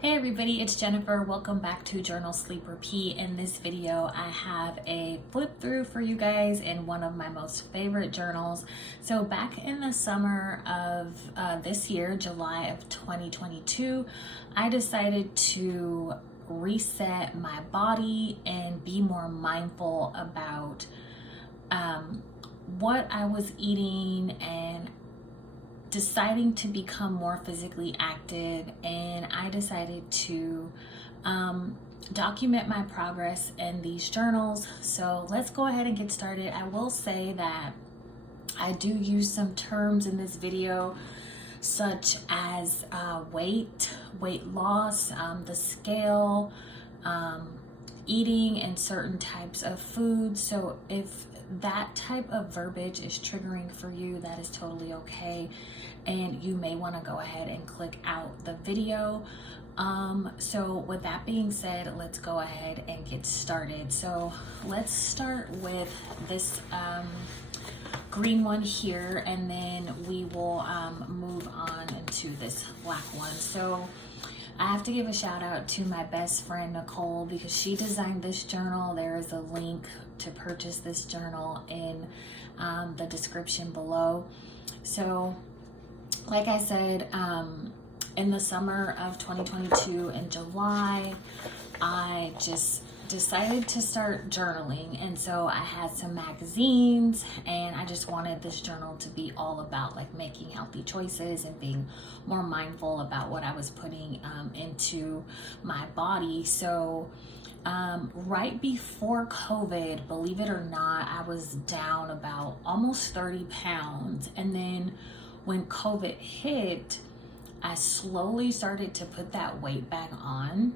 Hey everybody, it's Jennifer. Welcome back to Journal Sleep Repeat. In this video, I have a flip through for you guys in one of my most favorite journals. So back in the summer of this year, July of 2022, I decided to reset my body and be more mindful about what I was eating and deciding to become more physically active, and I decided to document my progress in these journals. So let's go ahead and get started. I will say that I do use some terms in this video such as weight loss, the scale, eating and certain types of food. So if that type of verbiage is triggering for you, that is totally okay, and you may want to go ahead and click out the video. So with that being said, let's go ahead and get started. So let's start with this green one here, and then we will move on into this black one. So I have to give a shout out to my best friend Nicole because she designed this journal. There is a link to purchase this journal in the description below. So like I said, in the summer of 2022 in July, I just decided to start journaling, and so I had some magazines, and I just wanted this journal to be all about like making healthy choices and being more mindful about what I was putting into my body. So right before COVID, believe it or not, I was down about almost 30 pounds, and then when COVID hit, I slowly started to put that weight back on.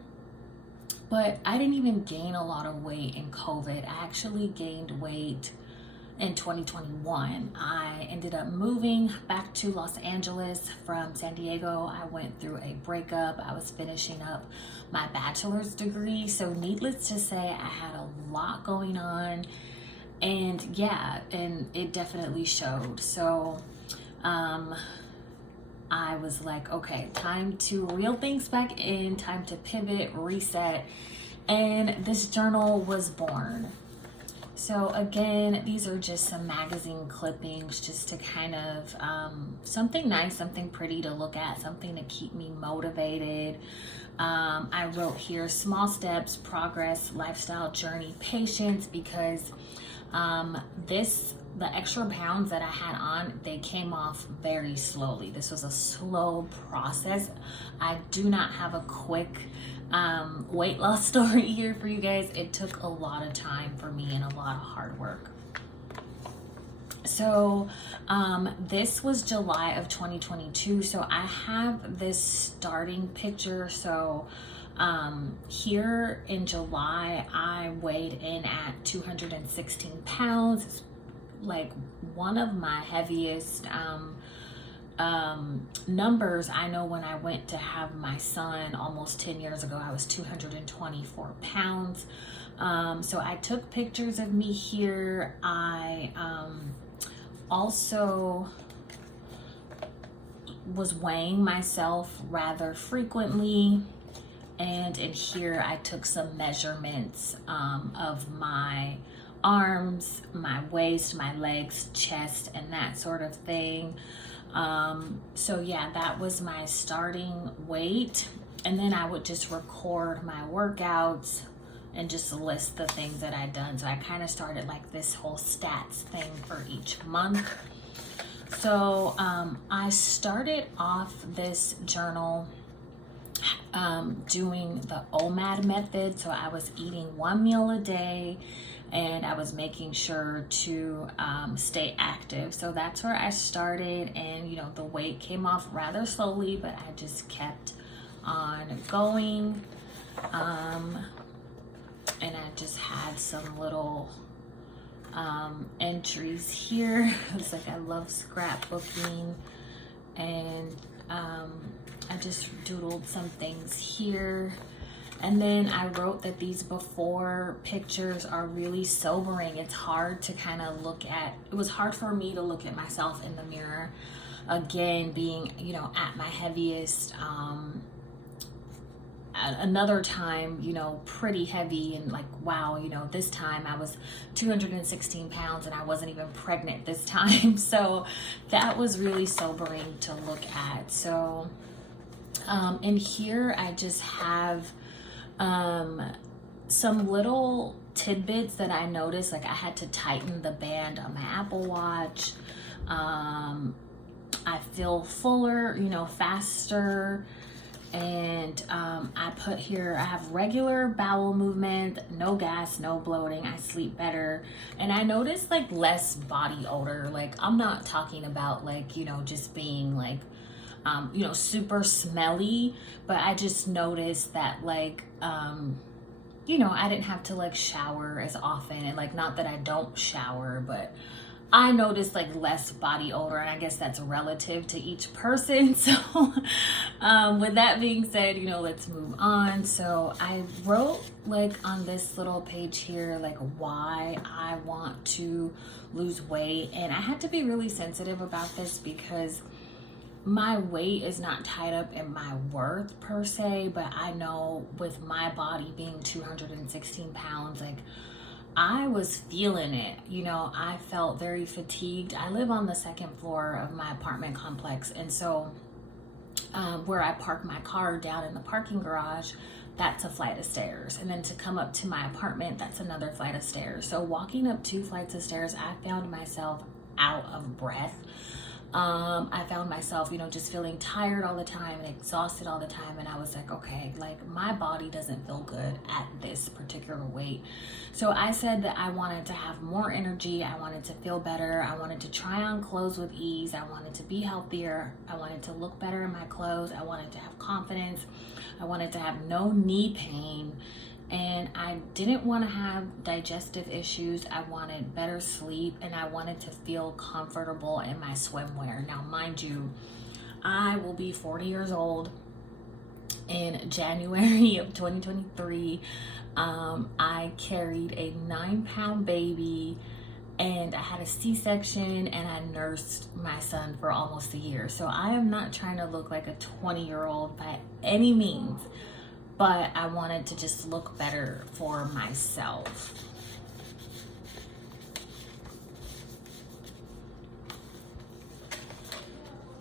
But I didn't even gain a lot of weight in COVID. I actually gained weight in 2021. I ended up moving back to Los Angeles from San Diego. I went through a breakup. I was finishing up my bachelor's degree. So needless to say, I had a lot going on. And yeah, and it definitely showed. So I was like, okay, time to reel things back in, time to pivot, reset, and this journal was born. So again, these are just some magazine clippings just to kind of, something nice, something pretty to look at, something to keep me motivated. I wrote here, small steps, progress, lifestyle journey, patience, because the extra pounds that I had on, they came off very slowly. This was a slow process. I do not have a quick weight loss story here for you guys. It took a lot of time for me and a lot of hard work. So this was July of 2022. So I have this starting picture. So here in July, I weighed in at 216 pounds. It's like one of my heaviest numbers. I know when I went to have my son almost 10 years ago, I was 224 pounds. So I took pictures of me here. I also was weighing myself rather frequently. And in here, I took some measurements of my arms, my waist, my legs, chest, and that sort of thing. So yeah, that was my starting weight. And then I would just record my workouts and just list the things that I'd done. So I kind of started like this whole stats thing for each month. So I started off this journal doing the OMAD method. So I was eating one meal a day, and I was making sure to stay active. So that's where I started, and you know, the weight came off rather slowly, but I just kept on going. And I just had some little entries here. It's like I love scrapbooking, and I just doodled some things here. And then I wrote that these before pictures are really sobering. It's hard to kind of look at, it was hard for me to look at myself in the mirror. Again, being, you know, at my heaviest, another time, you know, pretty heavy, and like, wow, you know, this time I was 216 pounds and I wasn't even pregnant this time. So that was really sobering to look at. So in here I just have some little tidbits that I noticed. Like, I had to tighten the band on my Apple Watch. I feel fuller, you know, faster. And I put here, I have regular bowel movement, no gas, no bloating, I sleep better. And I noticed like less body odor. Like, I'm not talking about like, you know, just being like, you know, super smelly, but I just noticed that like, you know, I didn't have to like shower as often. And like, not that I don't shower, but I noticed like less body odor, and I guess that's relative to each person. So with that being said, you know, let's move on. So I wrote like on this little page here, like why I want to lose weight. And I had to be really sensitive about this because my weight is not tied up in my worth per se, but I know with my body being 216 pounds, like I was feeling it. You know, I felt very fatigued. I live on the second floor of my apartment complex, and so where I park my car down in the parking garage, that's a flight of stairs, and then to come up to my apartment, that's another flight of stairs. So walking up 2 flights of stairs, I found myself out of breath. I found myself, you know, just feeling tired all the time and exhausted all the time. And I was like, okay, like my body doesn't feel good at this particular weight. So I said that I wanted to have more energy. I wanted to feel better. I wanted to try on clothes with ease. I wanted to be healthier. I wanted to look better in my clothes. I wanted to have confidence. I wanted to have no knee pain. And I didn't want to have digestive issues. I wanted better sleep, and I wanted to feel comfortable in my swimwear. Now, mind you, I will be 40 years old in January of 2023. I carried a 9-pound baby, and I had a C-section, and I nursed my son for almost a year. So I am not trying to look like a 20-year-old by any means, but I wanted to just look better for myself.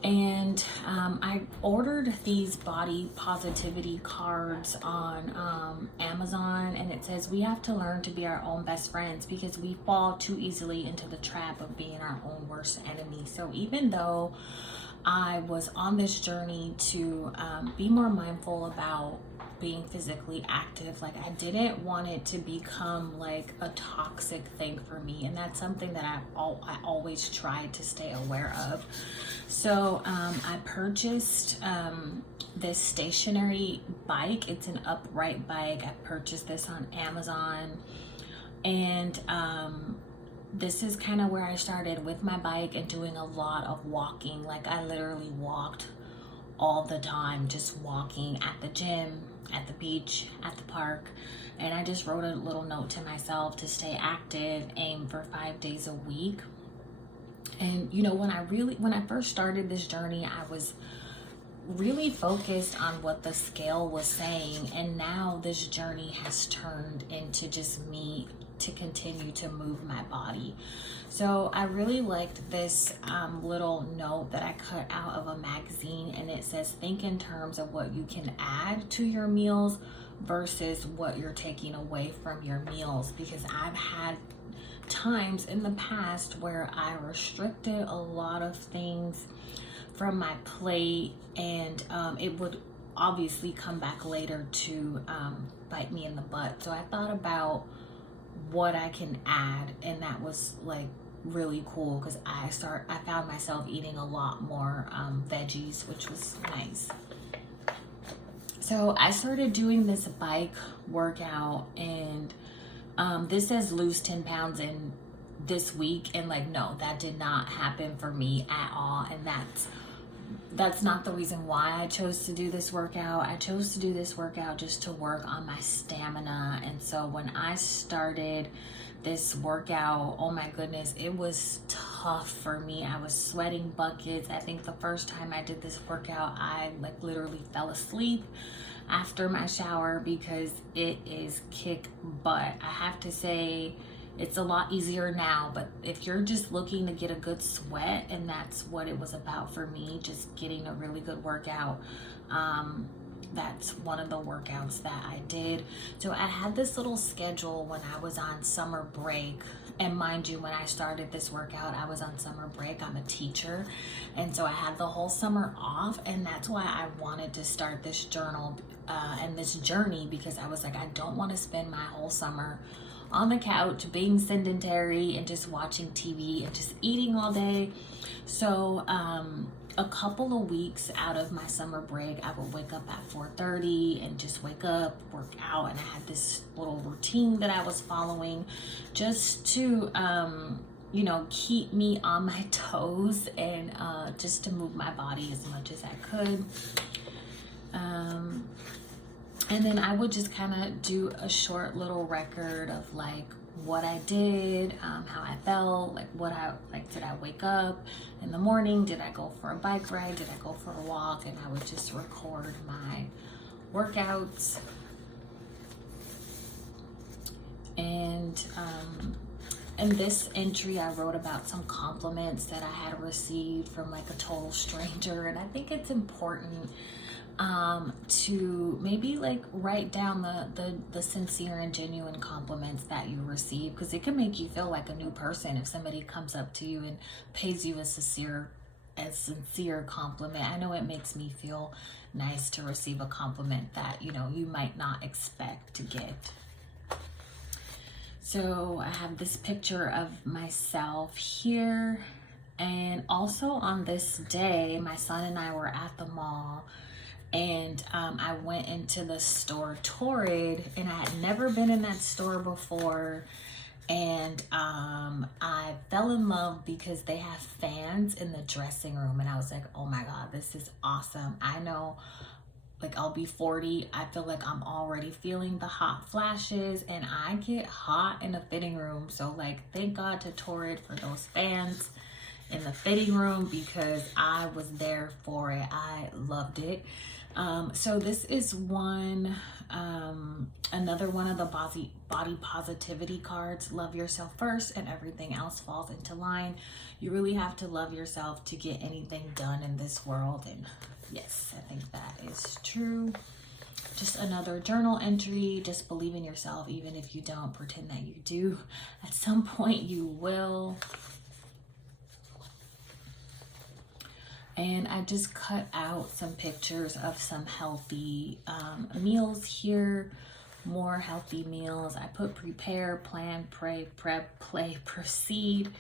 And I ordered these body positivity cards on Amazon, and it says we have to learn to be our own best friends because we fall too easily into the trap of being our own worst enemy. So even though I was on this journey to be more mindful about being physically active, like I didn't want it to become like a toxic thing for me, and that's something that I always try to stay aware of. So I purchased this stationary bike. It's an upright bike. I purchased this on Amazon, and this is kind of where I started with my bike and doing a lot of walking. Like I literally walked all the time, just walking at the gym, at the beach, at the park. And I just wrote a little note to myself to stay active, aim for 5 days a week. And you know, when I first started this journey, I was really focused on what the scale was saying, and now this journey has turned into just me to continue to move my body. So I really liked this little note that I cut out of a magazine, and it says think in terms of what you can add to your meals versus what you're taking away from your meals, because I've had times in the past where I restricted a lot of things from my plate, and it would obviously come back later to bite me in the butt. So I thought about what I can add, and that was like really cool because I found myself eating a lot more veggies, which was nice. So I started doing this bike workout, and this says lose 10 pounds in this week, and like no, that did not happen for me at all. And that's not the reason why I chose to do this workout. I chose to do this workout just to work on my stamina. And so when I started this workout, oh my goodness, it was tough for me. I was sweating buckets. I think the first time I did this workout, I like literally fell asleep. after my shower because it is kick butt. I have to say it's a lot easier now, but if you're just looking to get a good sweat, and that's what it was about for me, just getting a really good workout, that's one of the workouts that I did. So I had this little schedule when I was on summer break. And mind you, when I started this workout, I was on summer break. I'm a teacher. And so I had the whole summer off. And that's why I wanted to start this journal and this journey, because I was like, I don't want to spend my whole summer on the couch being sedentary and just watching TV and just eating all day. So a couple of weeks out of my summer break, I would wake up at 4:30 and just wake up, work out, and I had this little routine that I was following just to you know, keep me on my toes and just to move my body as much as I could. And then I would just kind of do a short little record of like what I did, how I felt, did I wake up in the morning? Did I go for a bike ride? Did I go for a walk? And I would just record my workouts. And in this entry, I wrote about some compliments that I had received from like a total stranger. And I think it's important to maybe like write down the sincere and genuine compliments that you receive, because it can make you feel like a new person if somebody comes up to you and pays you a sincere compliment. I know it makes me feel nice to receive a compliment that, you know, you might not expect to get. So I have this picture of myself here. And also on this day, my son and I were at the mall, and I went into the store Torrid, and I had never been in that store before. And I fell in love because they have fans in the dressing room. And I was like, oh my God, this is awesome. I know, like, I'll be 40. I feel like I'm already feeling the hot flashes, and I get hot in the fitting room. So like, thank God to Torrid for those fans in the fitting room, because I was there for it. I loved it. So this is another one of the body positivity cards. Love yourself first and everything else falls into line. You really have to love yourself to get anything done in this world. And yes, I think that is true. Just another journal entry. Just believe in yourself, even if you don't. Pretend that you do. At some point you will. And I just cut out some pictures of some healthy meals here, more healthy meals. I put prepare, plan, pray, prep, play, proceed.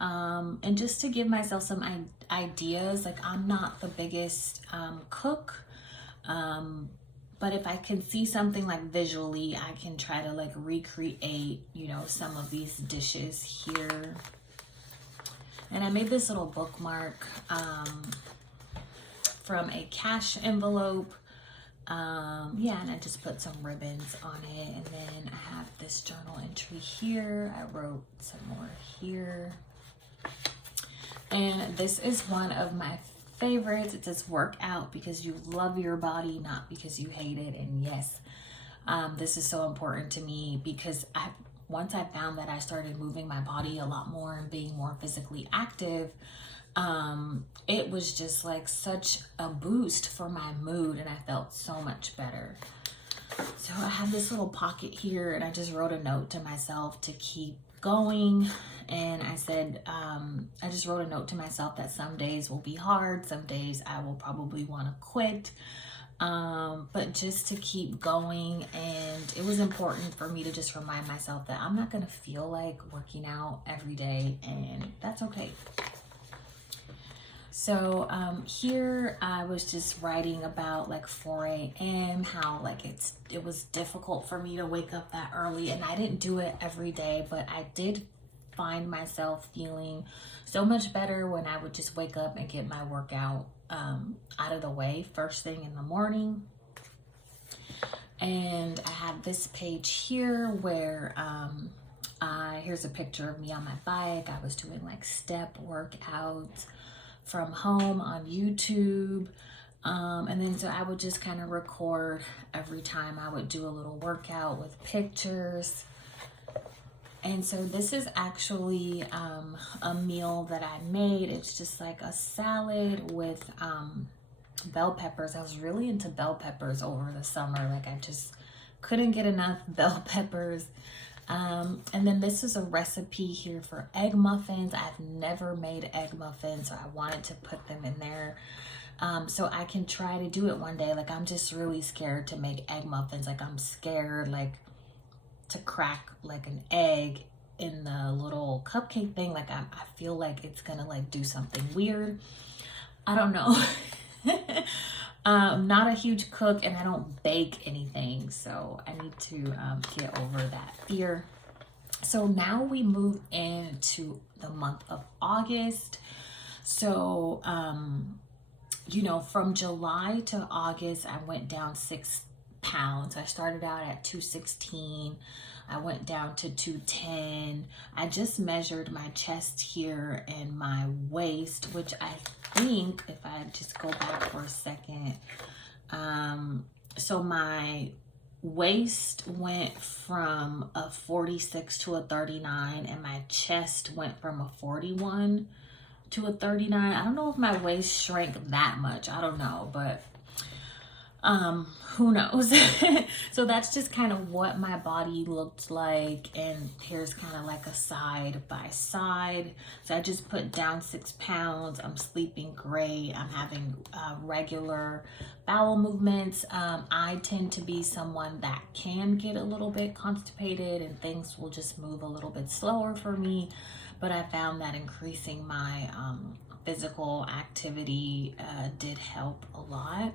And just to give myself some ideas, like I'm not the biggest cook, but if I can see something like visually, I can try to like recreate, you know, some of these dishes here. And I made this little bookmark from a cash envelope. Yeah, and I just put some ribbons on it. And then I have this journal entry here. I wrote some more here. And this is one of my favorites. It says work out because you love your body, not because you hate it. And yes, this is so important to me, because once I found that I started moving my body a lot more and being more physically active, it was just like such a boost for my mood, and I felt so much better. So I have this little pocket here, and I just wrote a note to myself to keep going. And I said, I just wrote a note to myself that some days will be hard, some days I will probably want to quit. But just to keep going. And it was important for me to just remind myself that I'm not going to feel like working out every day, and that's okay. So here I was just writing about like 4 a.m. how like it was difficult for me to wake up that early, and I didn't do it every day, but I did find myself feeling so much better when I would just wake up and get my workout out of the way first thing in the morning. And I have this page here where here's a picture of me on my bike. I was doing like step workouts from home on YouTube. And then so I would just kind of record every time I would do a little workout with pictures. And so this is actually a meal that I made. It's just like a salad with bell peppers. I was really into bell peppers over the summer. Like I just couldn't get enough bell peppers. And then this is a recipe here for egg muffins. I've never made egg muffins, so I wanted to put them in there. So I can try to do it one day. Like I'm just really scared to make egg muffins. Like I'm scared like to crack like an egg in the little cupcake thing. Like I feel like it's gonna like do something weird. I don't know. I'm not a huge cook and I don't bake anything, so I need to get over that fear. So now we move into the month of August. So you know, from July to August I went down 6 pounds. I started out at 216. I went down to 210. I just measured my chest here and my waist, which I think, if I just go back for a second, so my waist went from a 46 to a 39 and my chest went from a 41 to a 39. I don't know if my waist shrank that much. I don't know, but who knows? So that's just kind of what my body looked like, and here's kind of like a side by side. So I just put down 6 pounds. I'm sleeping great. I'm having regular bowel movements. I tend to be someone that can get a little bit constipated and things will just move a little bit slower for me, but I found that increasing my physical activity did help a lot.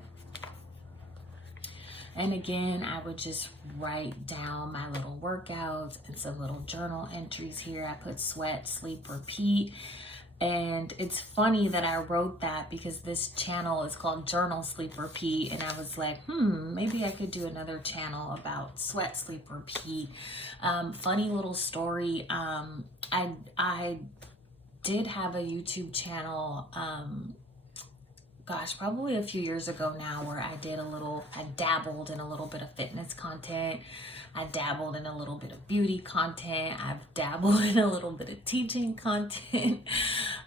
And again, I would just write down my little workouts and some little journal entries here. I put sweat, sleep, repeat. And it's funny that I wrote that because this channel is called Journal, Sleep, Repeat. And I was like, maybe I could do another channel about sweat, sleep, repeat. Funny little story. I did have a YouTube channel, gosh, probably a few years ago now, where I dabbled in a little bit of fitness content. I dabbled in a little bit of beauty content. I've dabbled in a little bit of teaching content.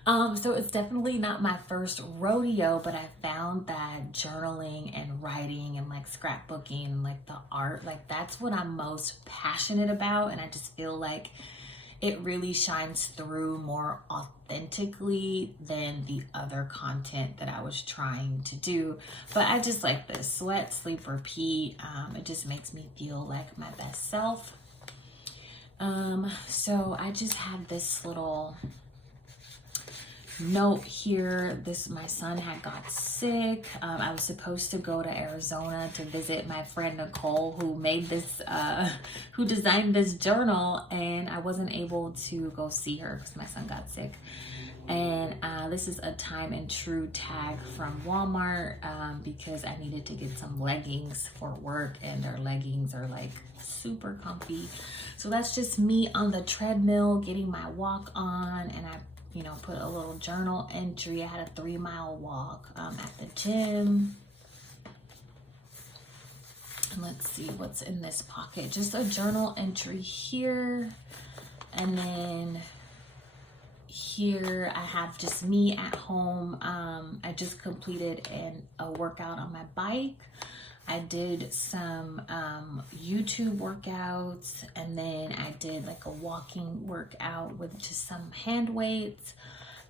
So it's definitely not my first rodeo, but I found that journaling and writing and like scrapbooking and like the art, like that's what I'm most passionate about. And I just feel like it really shines through more authentically than the other content that I was trying to do. But I just like this sweat, sleep, repeat. It just makes me feel like my best self. So I just have this little note here. My son had got sick. I was supposed to go to Arizona to visit my friend Nicole, who made this who designed this journal, and I wasn't able to go see her because my son got sick. And this is a time and true tag from Walmart because I needed to get some leggings for work, and their leggings are like super comfy. So that's just me on the treadmill getting my walk on, and I put a little journal entry. I had a 3-mile walk at the gym. And let's see what's in this pocket. Just a journal entry here. And then here I have just me at home. I just completed a workout on my bike. I did some YouTube workouts, and then I did like a walking workout with just some hand weights.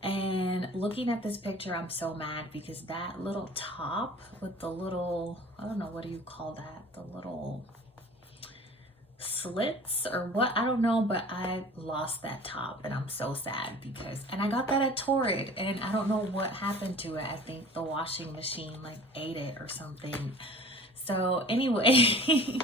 And looking at this picture, I'm so mad because that little top with the little, I don't know, what do you call that? The little slits or what? I don't know, but I lost that top and I'm so sad and I got that at Torrid and I don't know what happened to it. I think the washing machine like ate it or something. So anyway,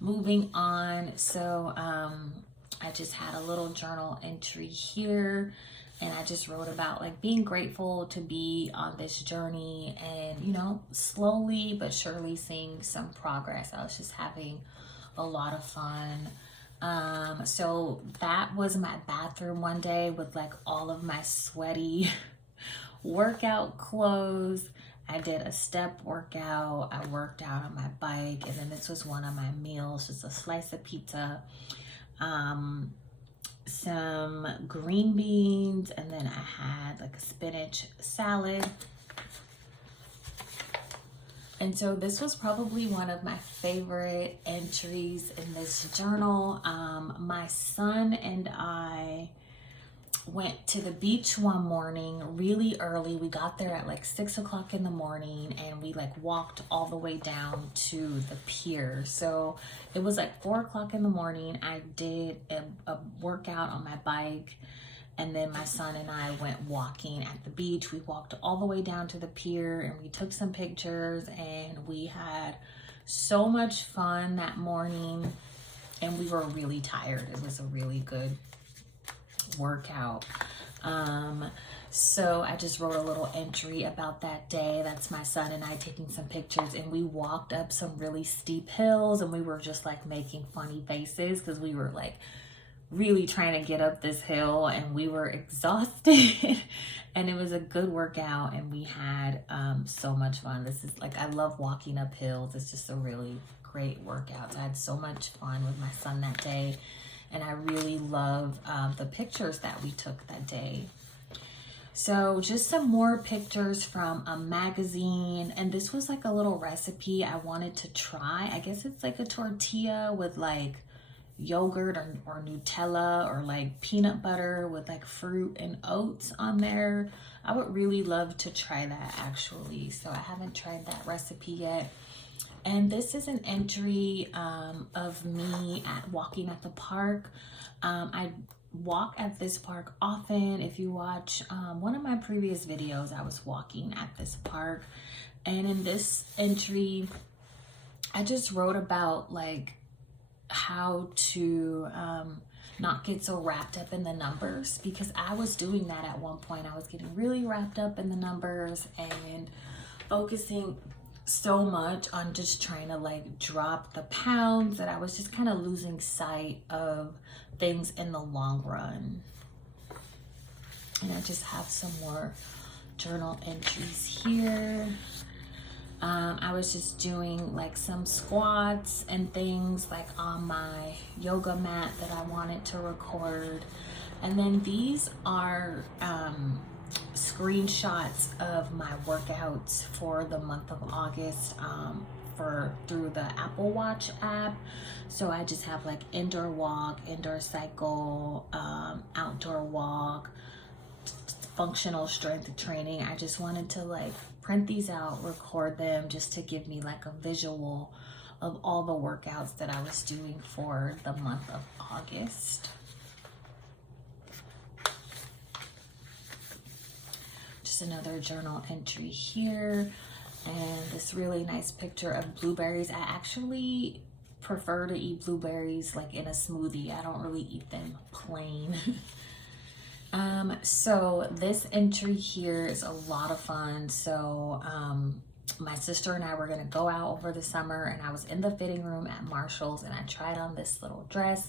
moving on. So I just had a little journal entry here, and I just wrote about like being grateful to be on this journey and, slowly but surely seeing some progress. I was just having a lot of fun. So that was my bathroom one day with like all of my sweaty workout clothes. I did a step workout. I worked out on my bike, and then this was one of my meals, just a slice of pizza, some green beans, and then I had like a spinach salad. And so this was probably one of my favorite entries in this journal. My son and I went to the beach one morning really early. We got there at like 6 o'clock in the morning, and we like walked all the way down to the pier. So it was like 4 o'clock in the morning. I did a workout on my bike, and then my son and I went walking at the beach. We walked all the way down to the pier, and we took some pictures, and we had so much fun that morning, and we were really tired. It was a really good workout. So I just wrote a little entry about that day. That's my son and I taking some pictures, and we walked up some really steep hills, and we were just like making funny faces because we were like really trying to get up this hill, and we were exhausted. And it was a good workout, and we had so much fun. This is like, I love walking up hills. It's just a really great workout. So I had so much fun with my son that day, and I really love the pictures that we took that day. So just some more pictures from a magazine, and this was like a little recipe I wanted to try. I guess it's like a tortilla with like yogurt or Nutella, or like peanut butter with like fruit and oats on there. I would really love to try that actually. So I haven't tried that recipe yet. And this is an entry of me walking at the park. I walk at this park often. If you watch one of my previous videos, I was walking at this park. And in this entry, I just wrote about like how to not get so wrapped up in the numbers, because I was doing that at one point. I was getting really wrapped up in the numbers and focusing so much on just trying to like drop the pounds that I was just kind of losing sight of things in the long run. And I just have some more journal entries here. I was just doing like some squats and things like on my yoga mat that I wanted to record. And then these are screenshots of my workouts for the month of August through the Apple Watch app. So I just have like indoor walk, indoor cycle, outdoor walk, functional strength training. I just wanted to like print these out, record them, just to give me like a visual of all the workouts that I was doing for the month of August. Just another journal entry here, and this really nice picture of blueberries. I actually prefer to eat blueberries like in a smoothie. I don't really eat them plain. So this entry here is a lot of fun. So my sister and I were gonna go out over the summer, and I was in the fitting room at Marshall's, and I tried on this little dress.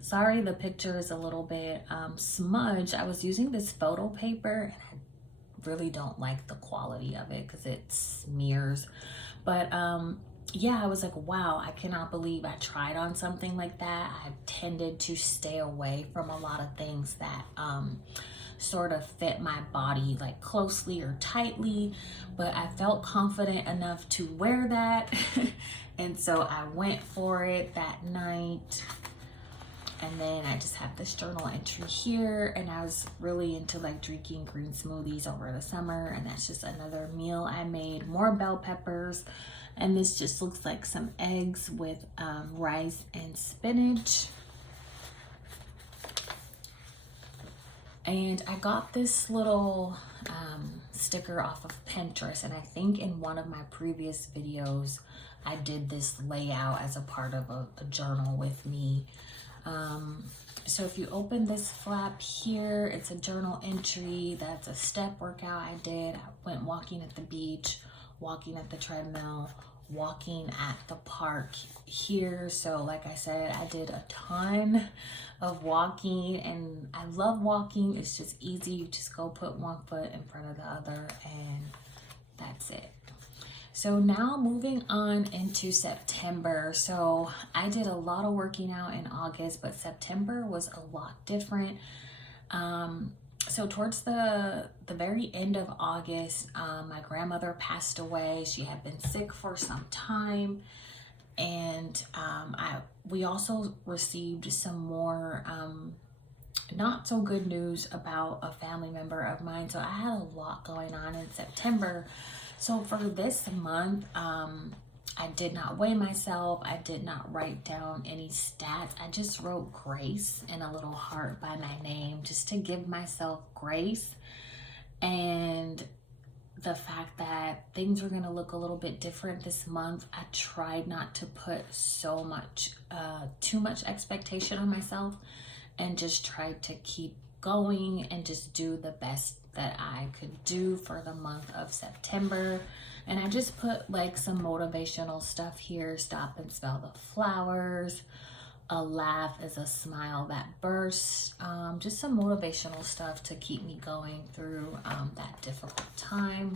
Sorry, the picture is a little bit smudged. I was using this photo paper, and I really don't like the quality of it because it smears. But yeah, I was like, wow, I cannot believe I tried on something like that. I tended to stay away from a lot of things that sort of fit my body like closely or tightly, but I felt confident enough to wear that. And so I went for it that night. And then I just have this journal entry here, and I was really into like drinking green smoothies over the summer, and that's just another meal I made. More bell peppers, and this just looks like some eggs with rice and spinach. And I got this little sticker off of Pinterest, and I think in one of my previous videos I did this layout as a part of a journal with me. So if you open this flap here, it's a journal entry. That's a step workout I did. I went walking at the beach, walking at the treadmill, walking at the park here. So like I said, I did a ton of walking, and I love walking. It's just easy. You just go put one foot in front of the other, and that's it. So now moving on into September. So I did a lot of working out in August, but September was a lot different. So towards the very end of August, my grandmother passed away. She had been sick for some time, and we also received some more not so good news about a family member of mine. So I had a lot going on in September. So for this month, I did not weigh myself. I did not write down any stats. I just wrote grace and a little heart by my name just to give myself grace, and the fact that things were going to look a little bit different this month. I tried not to put too much expectation on myself, and just tried to keep going and just do the best that I could do for the month of September. And I just put like some motivational stuff here. Stop and smell the flowers. A laugh is a smile that bursts. Just some motivational stuff to keep me going through that difficult time.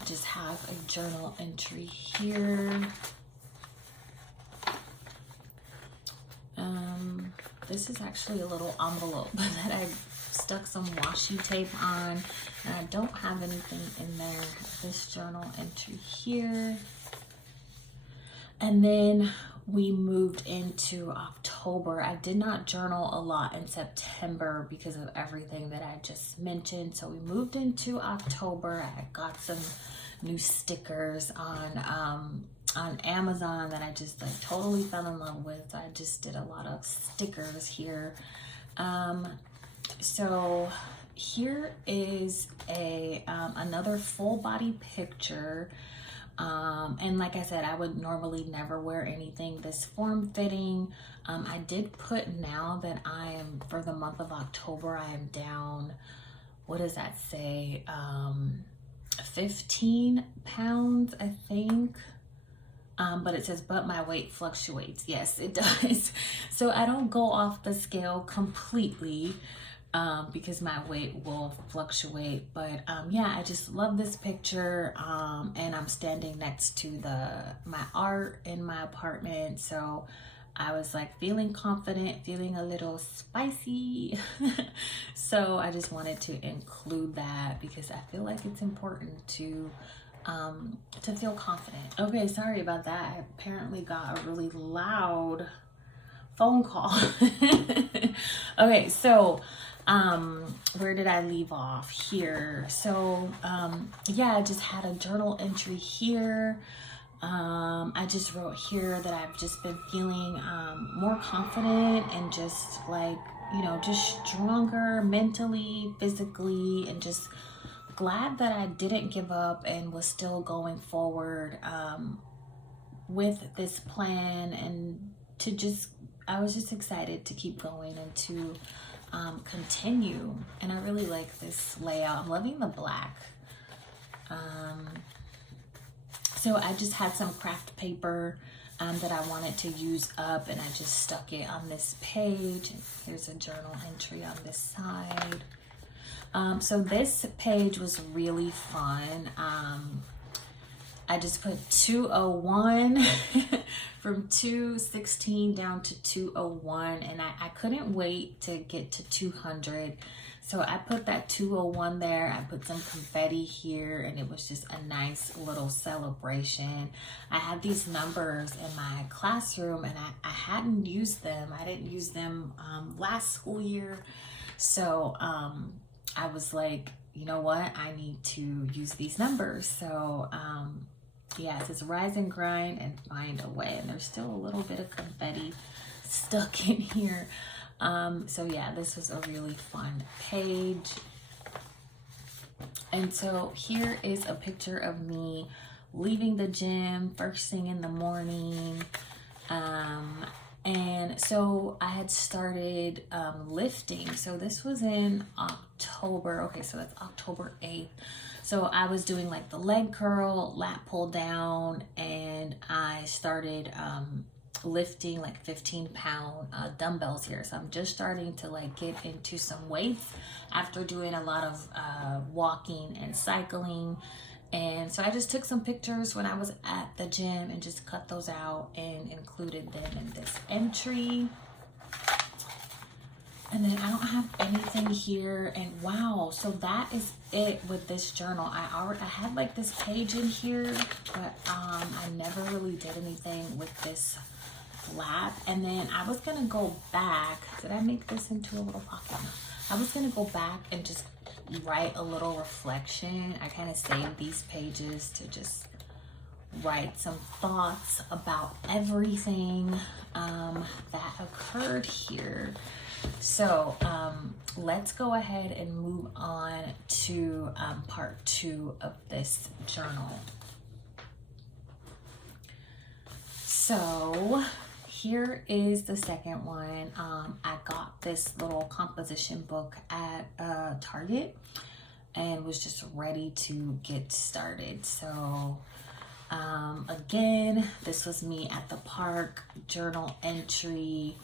I just have a journal entry here. This is actually a little envelope that I stuck some washi tape on, and I don't have anything in there. This journal entry here. And then we moved into October. I did not journal a lot in September because of everything that I just mentioned. So we moved into October. I got some new stickers on Amazon that I just like totally fell in love with. I just did a lot of stickers here. So here is another full body picture. And like I said, I would normally never wear anything this form-fitting. I did put now that I am, for the month of October, I am down, what does that say? 15 pounds, I think. But it says, but my weight fluctuates. Yes, it does. So I don't go off the scale completely, because my weight will fluctuate. But yeah, I just love this picture. And I'm standing next to my art in my apartment. So I was like feeling confident, feeling a little spicy. So I just wanted to include that because I feel like it's important to feel confident. Okay, sorry about that. I apparently got a really loud phone call. Okay, so where did I leave off here? So yeah, I just had a journal entry here. I just wrote here that I've just been feeling more confident and just like, just stronger mentally, physically, and just glad that I didn't give up and was still going forward with this plan, and I was just excited to keep going and to continue. And I really like this layout. I'm loving the black. So I just had some craft paper that I wanted to use up, and I just stuck it on this page. And here's a journal entry on this side. So this page was really fun. I just put 201 from 216 down to 201, and I couldn't wait to get to 200. So I put that 201 there. I put some confetti here, and it was just a nice little celebration. I had these numbers in my classroom, and I hadn't used them. I didn't use them last school year. So I was like, you know what? I need to use these numbers. So yeah, it says rise and grind and find a way. And there's still a little bit of confetti stuck in here. So yeah, this was a really fun page. And so here is a picture of me leaving the gym first thing in the morning. And so I had started lifting. So this was in October. Okay, so that's October 8th. So I was doing like the leg curl, lat pull down, and I started lifting like 15-pound dumbbells here. So I'm just starting to like get into some weights after doing a lot of walking and cycling. And so I just took some pictures when I was at the gym and just cut those out and included them in this entry. And then I don't have anything here. And wow, so that is it with this journal. I had like this page in here, but I never really did anything with this flap. And then I was gonna go back. Did I make this into a little pocket? I was gonna go back and just write a little reflection. I kind of saved these pages to just write some thoughts about everything that occurred here. So let's go ahead and move on to part 2 of this journal. So here is the second one. I got this little composition book at Target and was just ready to get started. So again, this was me at the park, journal entry.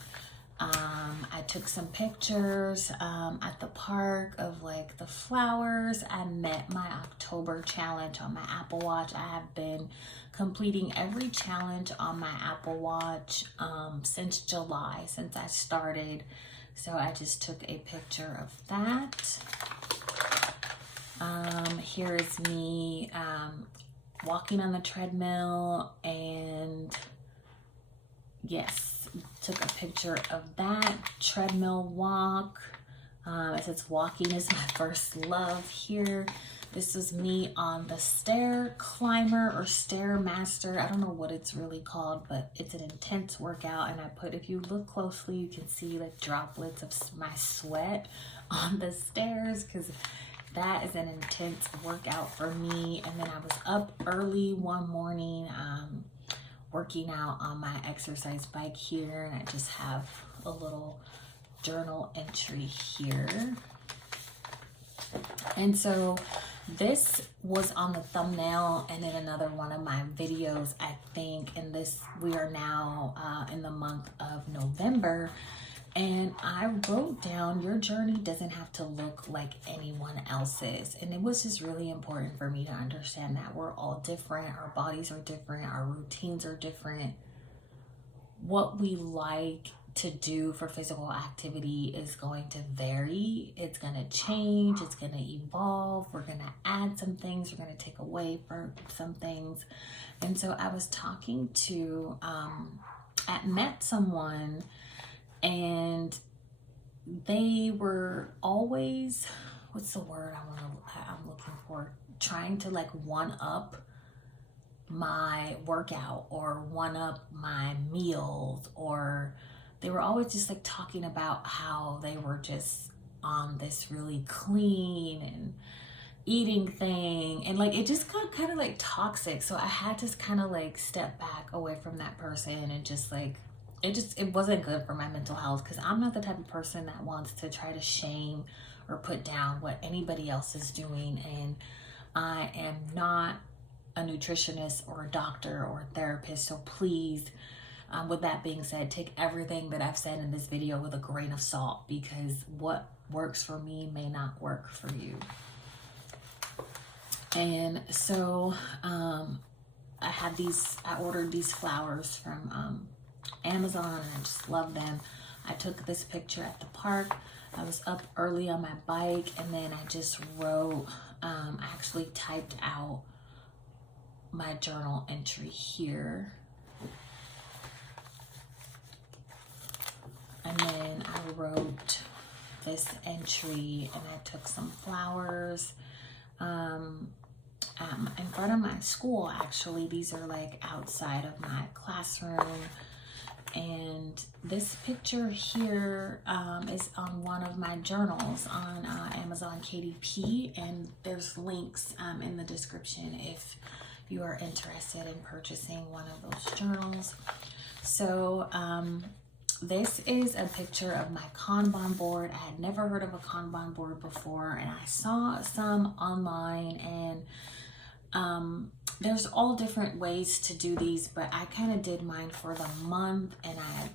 I took some pictures at the park of like the flowers. I met my October challenge on my Apple Watch. I have been completing every challenge on my Apple Watch since July, since I started. So I just took a picture of that. Here is me walking on the treadmill, and yes, took a picture of that treadmill walk. It says walking is my first love here. This was me on the stair climber or stair master. I don't know what it's really called, but it's an intense workout. And I put, if you look closely, you can see like droplets of my sweat on the stairs, because that is an intense workout for me. And then I was up early one morning, working out on my exercise bike here, and I just have a little journal entry here. And so this was on the thumbnail and in another one of my videos, I think. And this, we are now in the month of November, and I wrote down, your journey doesn't have to look like anyone else's. And it was just really important for me to understand that we're all different. Our bodies are different. Our routines are different. What we like to do for physical activity is going to vary. It's going to change. It's going to evolve. We're going to add some things. We're going to take away from some things. And so I was talking to, I met someone, and they were always, what's the word I'm looking for? Trying to like one up my workout or one up my meals, or they were always just like talking about how they were just on this really clean and eating thing, and like it just got kind of like toxic. So I had to kind of like step back away from that person, and just like it wasn't good for my mental health, because I'm not the type of person that wants to try to shame or put down what anybody else is doing. And I am not a nutritionist or a doctor or a therapist, so please, with that being said, take everything that I've said in this video with a grain of salt, because what works for me may not work for you. And so I ordered these flowers from Amazon, and I just love them. I took this picture at the park. I was up early on my bike, and then I just wrote, I actually typed out my journal entry here. And then I wrote this entry, and I took some flowers in front of my school. Actually, these are like outside of my classroom. And this picture here is on one of my journals on Amazon KDP, and there's links in the description if you are interested in purchasing one of those journals. So this is a picture of my Kanban board. I had never heard of a Kanban board before, and I saw some online, and There's all different ways to do these, but I kind of did mine for the month, and I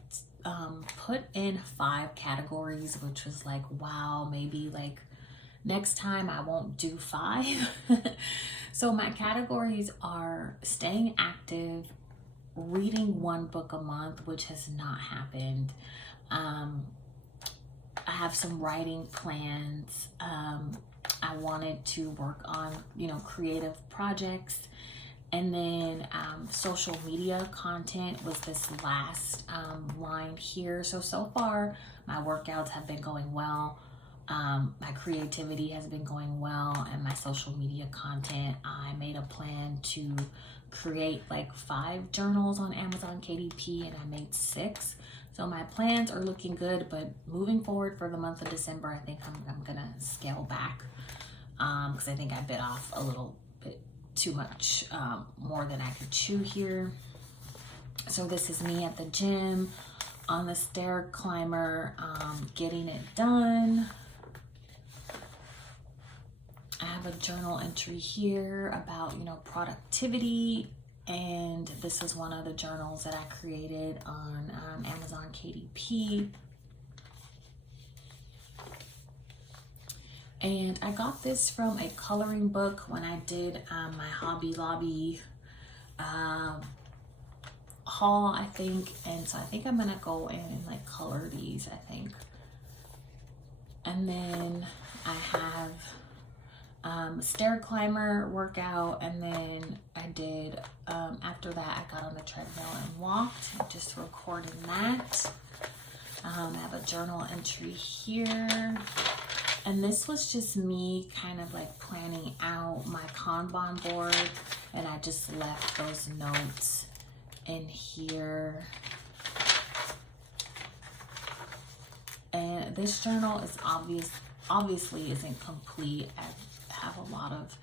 put in 5 categories, which was like, wow, maybe like next time I won't do 5. So my categories are staying active, reading 1 book a month, which has not happened. I have some writing plans. I wanted to work on, creative projects. And then social media content was this last line here. So far, my workouts have been going well. My creativity has been going well, and my social media content. I made a plan to create like 5 journals on Amazon KDP, and I made 6. So my plans are looking good, but moving forward for the month of December, I think I'm gonna scale back because I think I bit off a little bit too much, more than I could chew here. So this is me at the gym on the stair climber, getting it done. I have a journal entry here about, productivity. And this is one of the journals that I created on Amazon KDP. And I got this from a coloring book when I did my Hobby Lobby haul, I think. And so I think I'm gonna go in and like color these, I think. And then I have stair climber workout, and then I did after that I got on the treadmill and walked. I'm just recording that. I have a journal entry here, and this was just me kind of like planning out my Kanban board, and I just left those notes in here. And this journal is obviously isn't complete. I have a lot of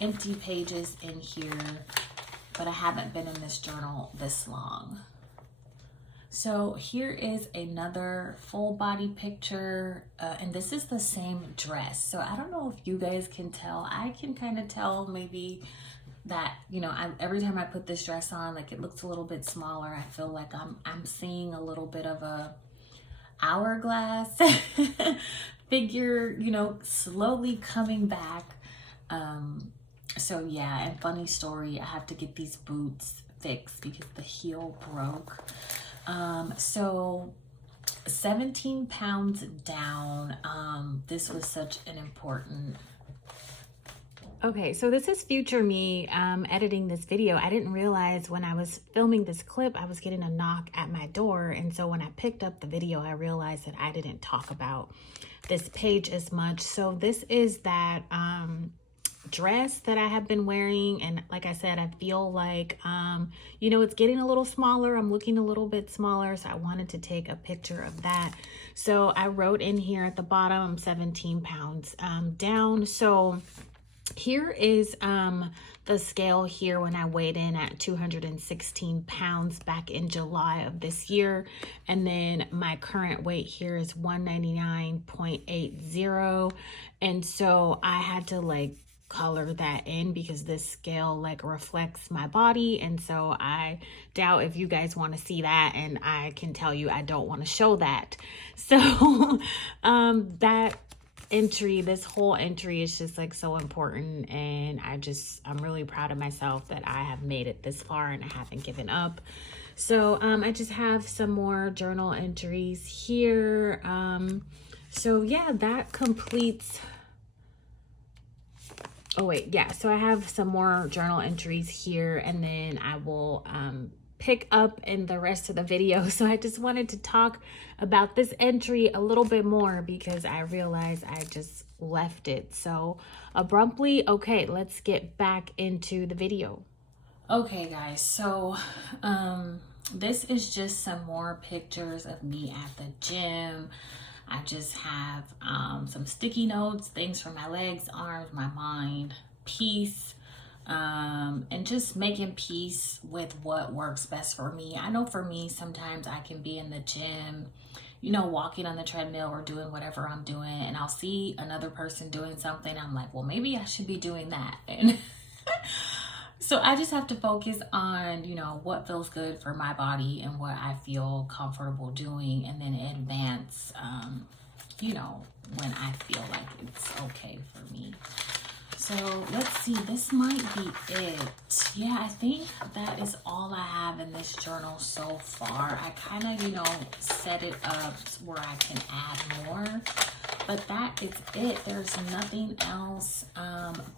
empty pages in here, but I haven't been in this journal this long. So here is another full body picture, and this is the same dress. So I don't know if you guys can tell. I can kind of tell maybe that, every time I put this dress on, like it looks a little bit smaller. I feel like I'm seeing a little bit of a hourglass figure, slowly coming back. So yeah, and funny story, I have to get these boots fixed because the heel broke. So 17 pounds down. This was such an important. Okay, so this is future me editing this video. I didn't realize when I was filming this clip, I was getting a knock at my door. And so when I picked up the video, I realized that I didn't talk about this page as much. So this is that dress that I have been wearing, and like I said, I feel like it's getting a little smaller. I'm looking a little bit smaller, so I wanted to take a picture of that. So I wrote in here at the bottom, I'm 17 pounds down. So here is the scale here when I weighed in at 216 pounds back in July of this year. And then my current weight here is 199.80. And so I had to like color that in because this scale like reflects my body, and so I doubt if you guys want to see that, and I can tell you I don't want to show that. So that entry, this whole entry is just like so important, and I'm really proud of myself that I have made it this far and I haven't given up. So I just have some more journal entries here. So yeah, that completes. Oh wait, yeah, so I have some more journal entries here, and then I will pick up in the rest of the video. So I just wanted to talk about this entry a little bit more because I realized I just left it so abruptly. Okay, let's get back into the video. Okay guys, so this is just some more pictures of me at the gym. I just have some sticky notes, things for my legs, arms, my mind, peace, and just making peace with what works best for me. I know for me, sometimes I can be in the gym, walking on the treadmill or doing whatever I'm doing, and I'll see another person doing something. I'm like, well, maybe I should be doing that. And So I just have to focus on, you know, what feels good for my body and what I feel comfortable doing, and then advance, you know, when I feel like it's okay for me. So let's see, this might be it. Yeah, I think that is all I have in this journal so far. I kind of, you know, set it up where I can add more, but that is it. There's nothing else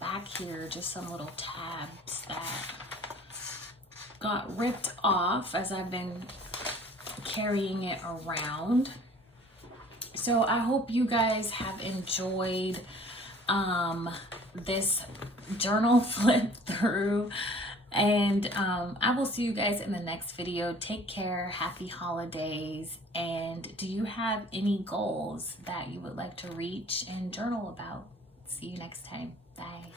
back here, just some little tabs that got ripped off as I've been carrying it around. So I hope you guys have enjoyed this journal flip through, and I will see you guys in the next video. Take care, happy holidays, and do you have any goals that you would like to reach and journal about? See you next time. Bye.